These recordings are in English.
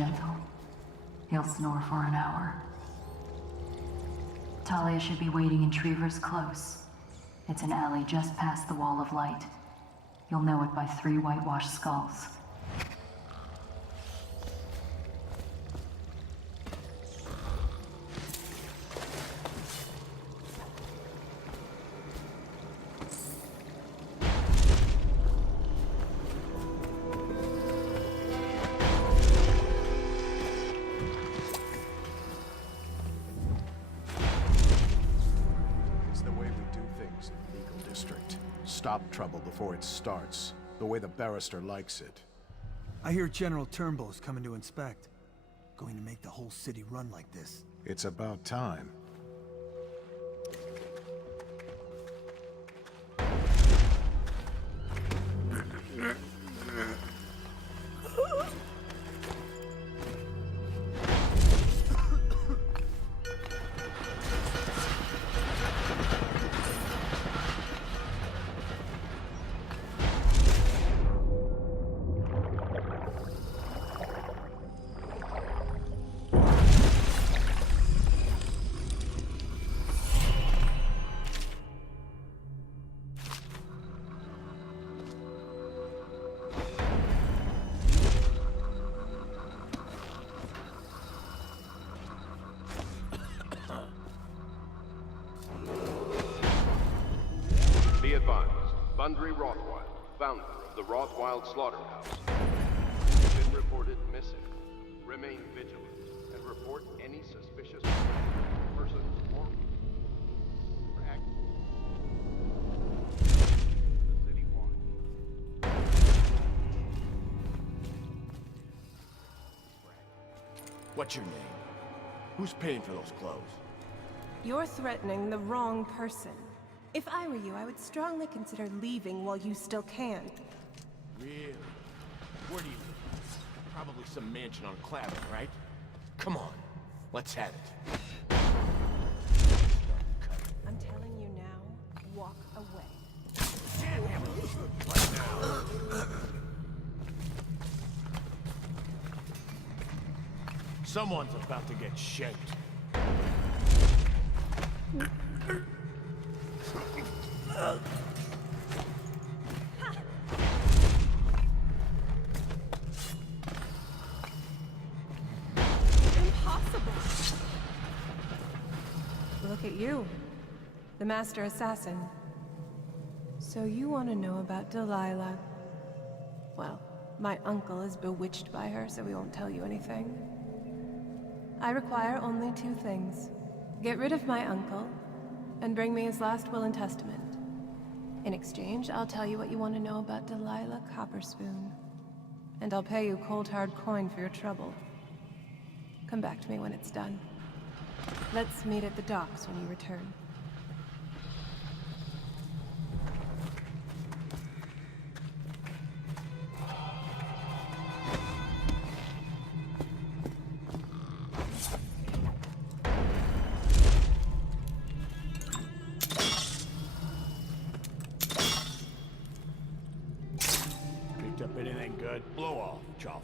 gentle. He'll snore for an hour. Talia should be waiting in Trevor's Close. It's an alley just past the Wall of Light. You'll know it by 3 whitewashed skulls. Stop trouble before it starts, the way the barrister likes it. I hear General Turnbull's coming to inspect. Going to make the whole city run like this. It's about time. Be advised, Bundry Rothwild, founder of the Rothwild Slaughterhouse, has been reported missing. Remain vigilant and report any suspicious persons or act. The city watch. What's your name? Who's paying for those clothes? You're threatening the wrong person. If I were you, I would strongly consider leaving while you still can. Really? Where do you live? Probably some mansion on Clapham, right? Come on, let's have it. I'm telling you now, walk away. What now? Someone's about to get shanked. Impossible! Look at you, the master assassin. So you want to know about Delilah? Well, my uncle is bewitched by her, so we won't tell you anything. I require only 2 things. Get rid of my uncle, and bring me his last will and testament. In exchange, I'll tell you what you want to know about Delilah Copperspoon. And I'll pay you cold hard coin for your trouble. Come back to me when it's done. Let's meet at the docks when you return. Up anything good? Blow off, Chauffeur.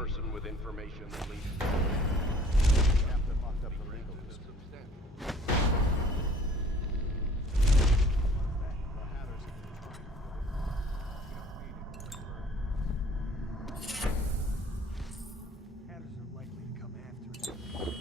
person with information that leads Captain locked up the legal to district. substantial. The Hatters have been trying to get in. We don't need it. Hatters are likely to come after us.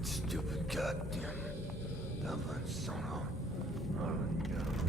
Stupid goddamn Dublin son of... Oh, no.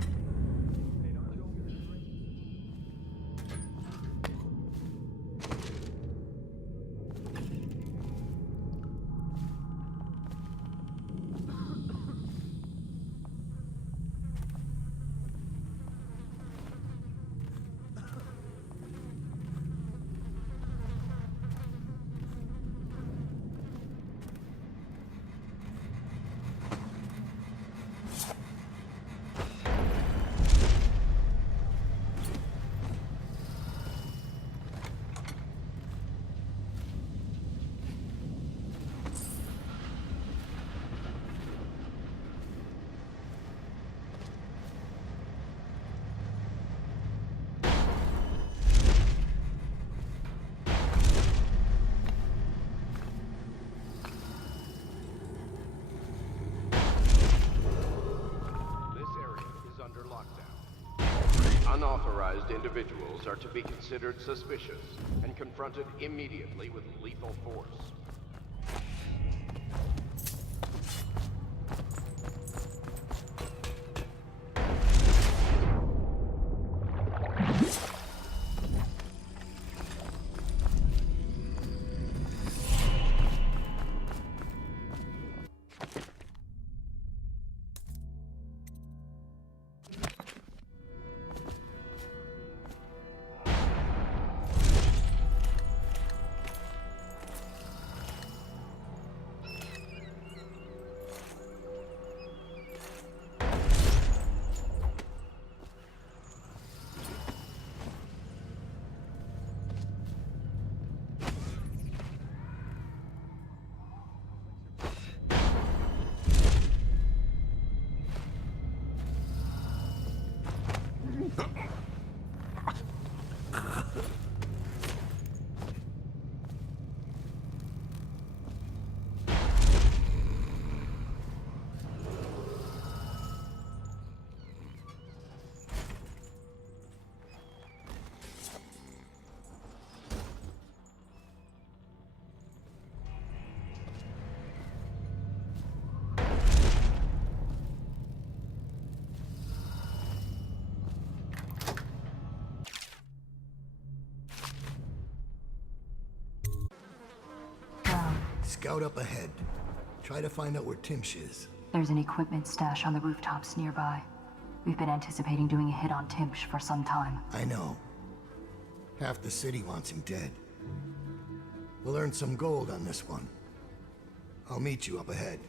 Unauthorized individuals are to be considered suspicious and confronted immediately with lethal force. Scout up ahead. Try to find out where Timsh is. There's an equipment stash on the rooftops nearby. We've been anticipating doing a hit on Timsh for some time. I know. Half the city wants him dead. We'll earn some gold on this one. I'll meet you up ahead.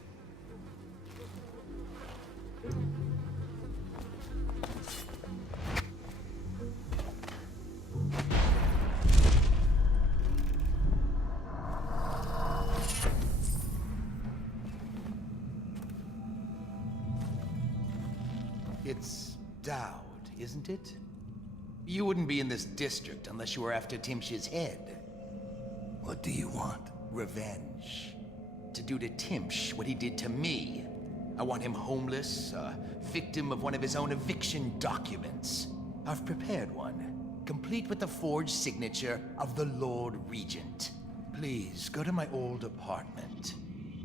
It's Dowd, isn't it? You wouldn't be in this district unless you were after Timsh's head. What do you want? Revenge. To do to Timsh what he did to me. I want him homeless, a victim of one of his own eviction documents. I've prepared one, complete with the forged signature of the Lord Regent. Please, go to my old apartment.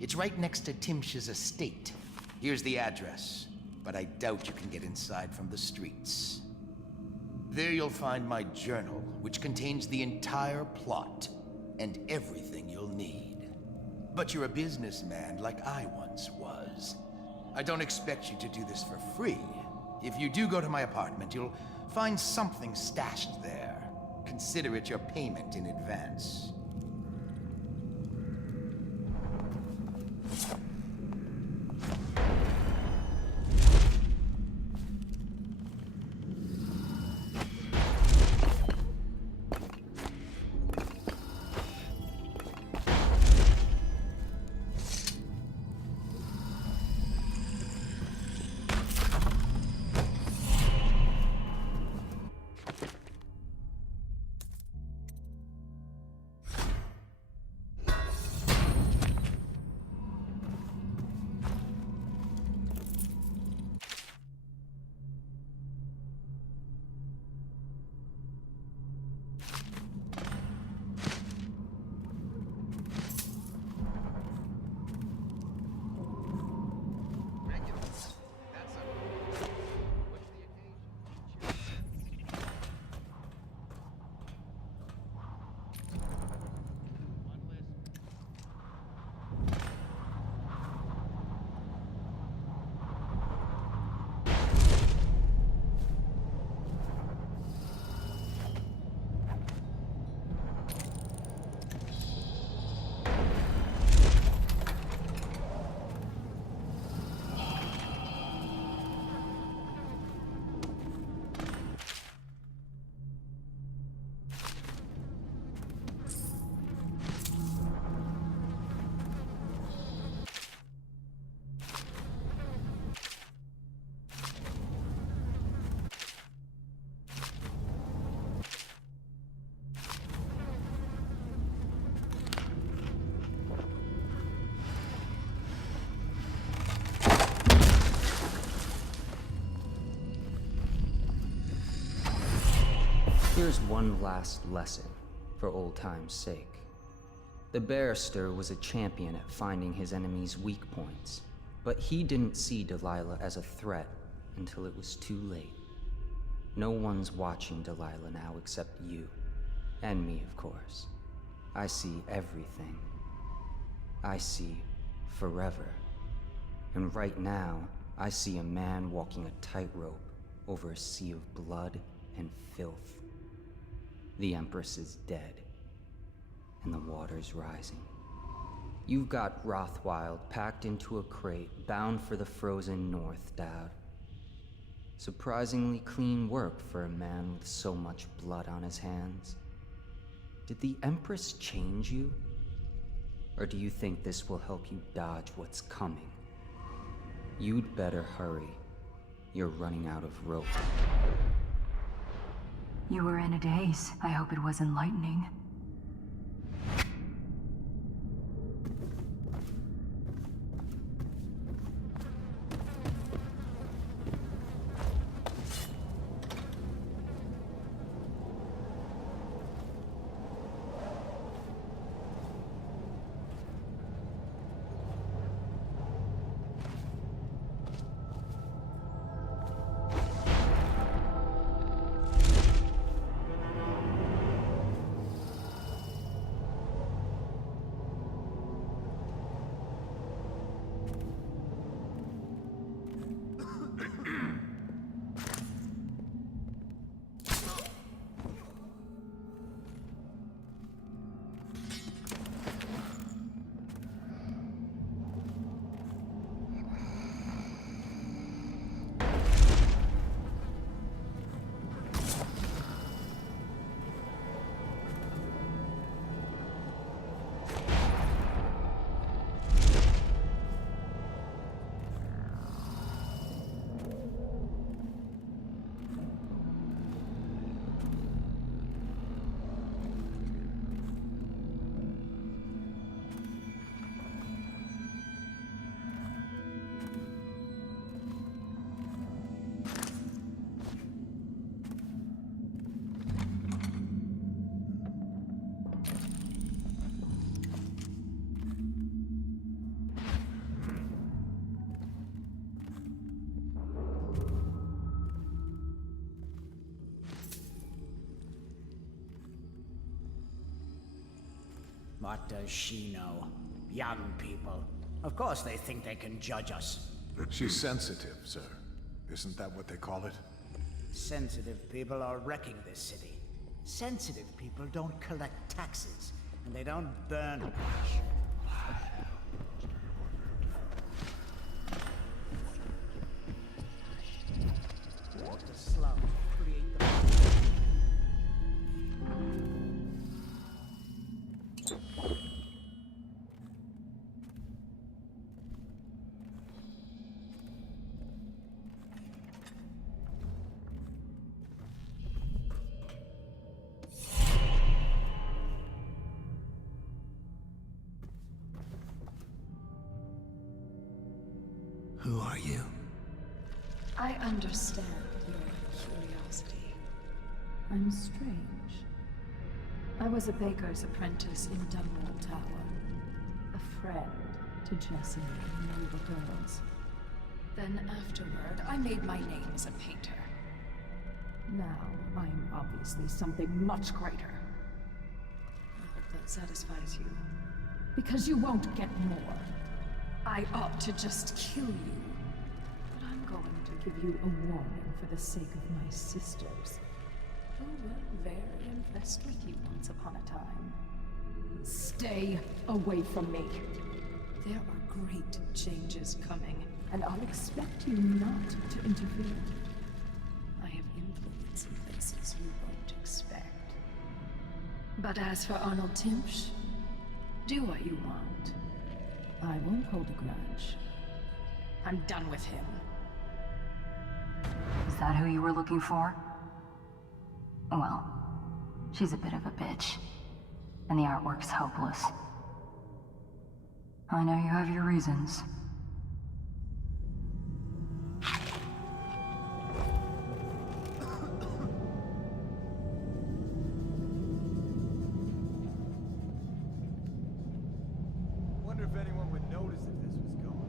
It's right next to Timsh's estate. Here's the address, but I doubt you can get inside from the streets. There you'll find my journal, which contains the entire plot and everything you'll need. But you're a businessman like I once was. I don't expect you to do this for free. If you do go to my apartment, you'll find something stashed there. Consider it your payment in advance. Here's one last lesson, for old time's sake. The barrister was a champion at finding his enemies' weak points, but he didn't see Delilah as a threat until it was too late. No one's watching Delilah now except you. And me, of course. I see everything. I see forever. And right now, I see a man walking a tightrope over a sea of blood and filth. The Empress is dead, and the water's rising. You've got Rothwild packed into a crate, bound for the frozen north, Dowd. Surprisingly clean work for a man with so much blood on his hands. Did the Empress change you? Or do you think this will help you dodge what's coming? You'd better hurry. You're running out of rope. You were in a daze. I hope it was enlightening. What does she know? Young people. Of course they think they can judge us. She's sensitive, sir. Isn't that what they call it? Sensitive people are wrecking this city. Sensitive people don't collect taxes, and they don't burn. The slums create the... Who are you? I understand your curiosity. I'm strange. I was a baker's apprentice in Dunwall Tower. A friend to Jessie and the girls. Then afterward, I made my name as a painter. Now, I'm obviously something much greater. I hope that satisfies you. Because you won't get more. I ought to just kill you. But I'm going to give you a warning for the sake of my sisters, who were very impressed with you once upon a time. Stay away from me. There are great changes coming, and I'll expect you not to interfere. I have influence in places you won't expect. But as for Arnold Timpsch, do what you want. I won't hold a grudge. I'm done with him. Is that who you were looking for? Well, she's a bit of a bitch, and the artwork's hopeless. I know you have your reasons. Wonder if anyone would notice if this was going.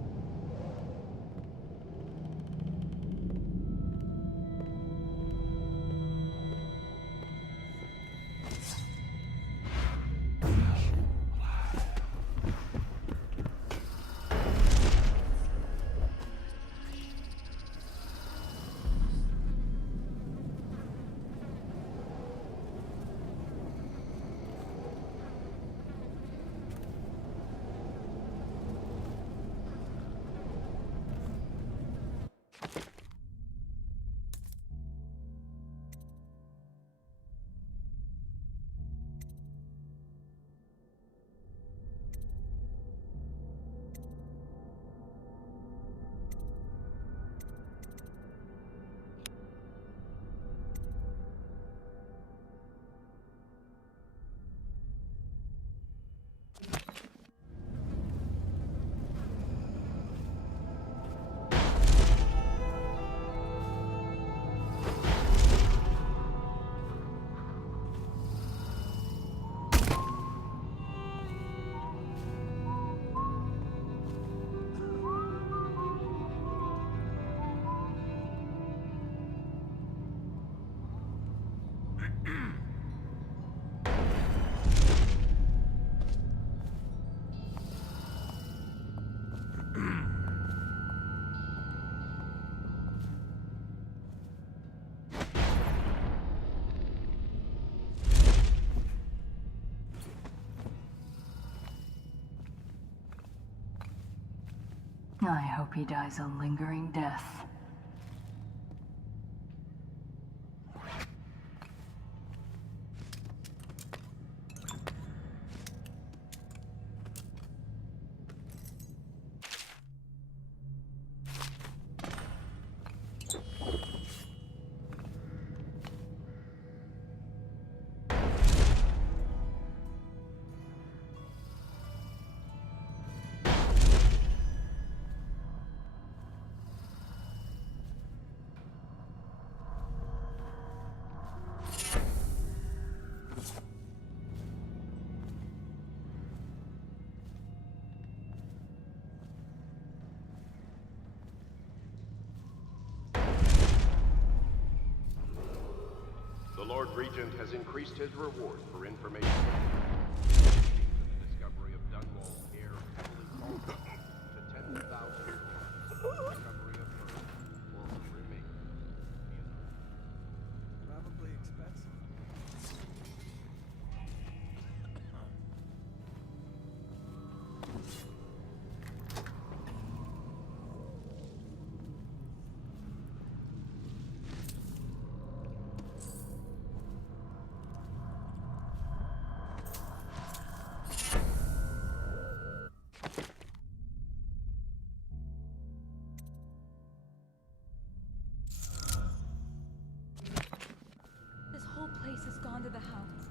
I hope he dies a lingering death. The Lord Regent has increased his reward for information. to 10,000 recovery of her or her remains. Probably expensive. This whole place has gone to the hounds.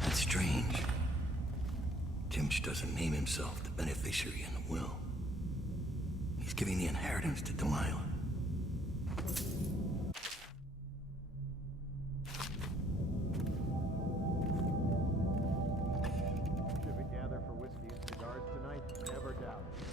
That's strange. Timsh doesn't name himself the beneficiary in the will. He's giving the inheritance to Delilah. Should we gather for whiskey and cigars tonight? Never doubt it.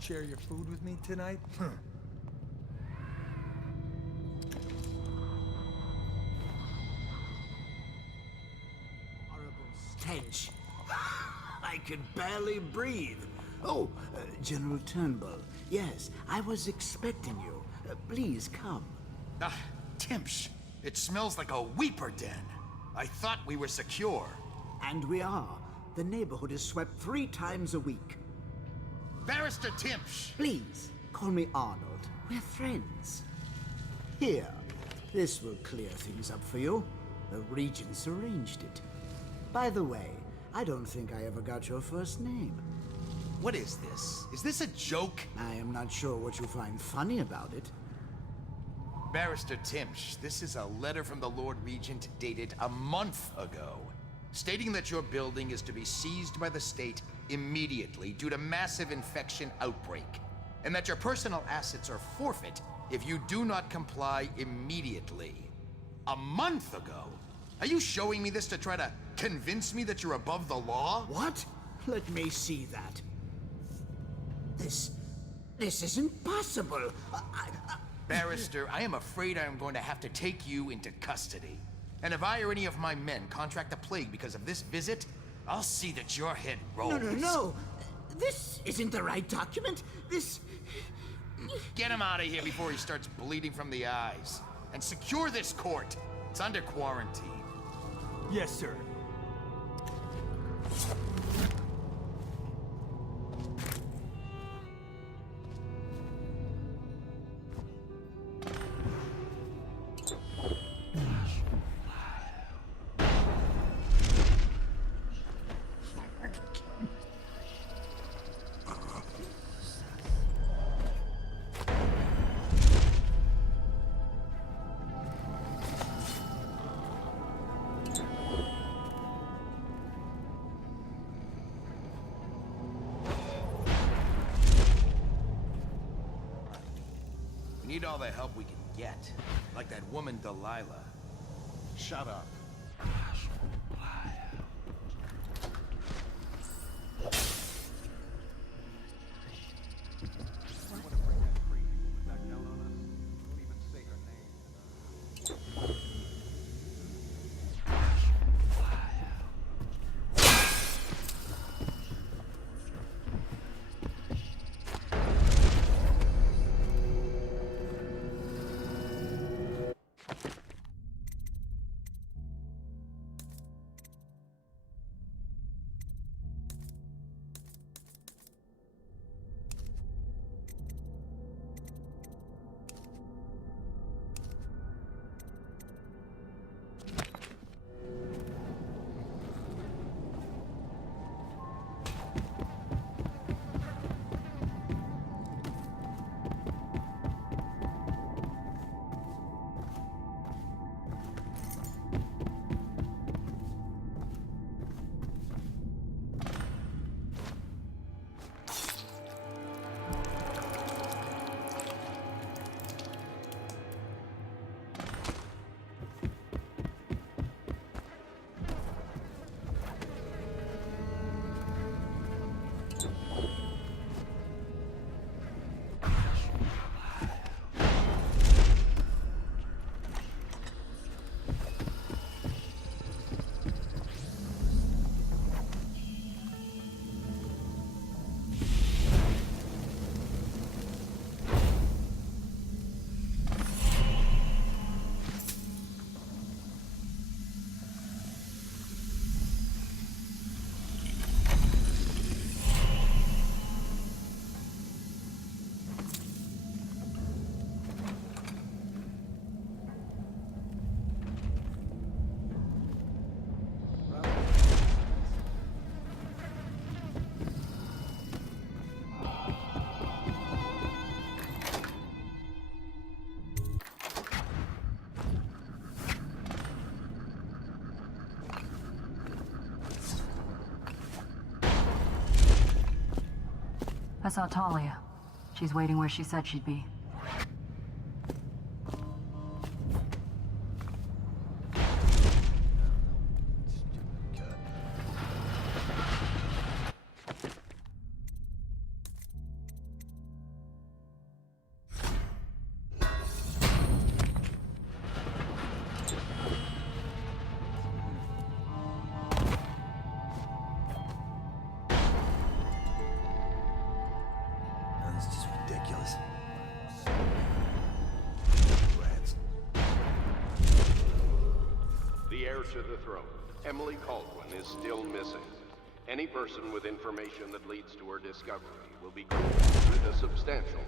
Share your food with me tonight? Horrible stench. I can barely breathe. Oh, General Turnbull. Yes, I was expecting you. Please come. Ah, Timsh. It smells like a weeper den. I thought we were secure. And we are. The neighborhood is swept 3 times a week. Barrister Timsh! Please, call me Arnold. We're friends. Here, this will clear things up for you. The Regents arranged it. By the way, I don't think I ever got your first name. What is this? Is this a joke? I am not sure what you find funny about it. Barrister Timsh, this is a letter from the Lord Regent dated a month ago, stating that your building is to be seized by the state immediately due to massive infection outbreak, and that your personal assets are forfeit if you do not comply immediately. A month ago? Are you showing me this to try to convince me that you're above the law? What? Let me see that. This isn't possible. Barrister, I am afraid I am going to have to take you into custody. And if I or any of my men contract the plague because of this visit, I'll see that your head rolls. No. This isn't the right document. This... Get him out of here before he starts bleeding from the eyes. And secure this court. It's under quarantine. Yes, sir. We need all the help we can get. Like that woman Delilah. Shut up. I saw Talia. She's waiting where she said she'd be. This is just ridiculous. The heir to the throne, Emily Caldwin, is still missing. Any person with information that leads to her discovery will be granted with a substantial...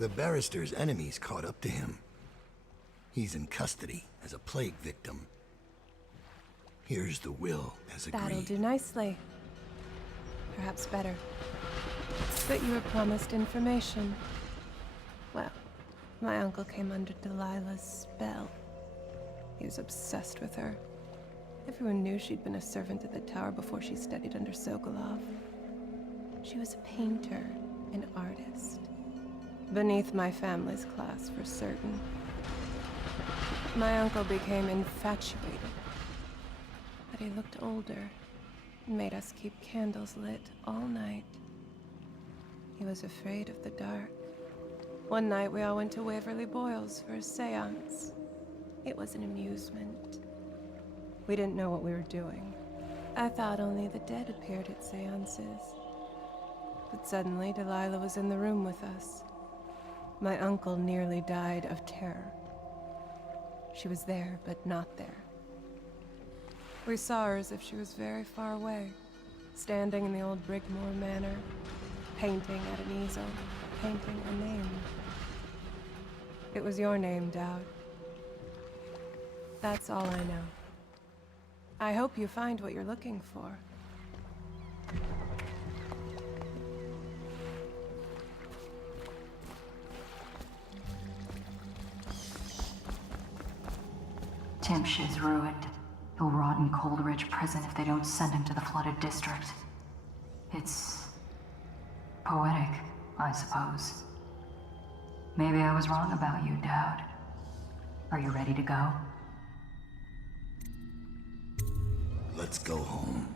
The barrister's enemies caught up to him. He's in custody as a plague victim. Here's the will, as agreed. That'll do nicely. Perhaps better. But you were promised information. Well, my uncle came under Delilah's spell. He was obsessed with her. Everyone knew she'd been a servant at the tower before she studied under Sokolov. She was a painter, an artist. Beneath my family's class, for certain. My uncle became infatuated. But he looked older, and made us keep candles lit all night. He was afraid of the dark. One night we all went to Waverly Boyle's for a seance. It was an amusement. We didn't know what we were doing. I thought only the dead appeared at seances. But suddenly Delilah was in the room with us. My uncle nearly died of terror. She was there, but not there. We saw her as if she was very far away, standing in the old Brigmore Manor, painting at an easel, painting a name. It was your name, Dowd. That's all I know. I hope you find what you're looking for. Timsh is ruined. He'll rot in Coldridge Prison if they don't send him to the flooded district. It's poetic, I suppose. Maybe I was wrong about you, Dowd. Are you ready to go? Let's go home.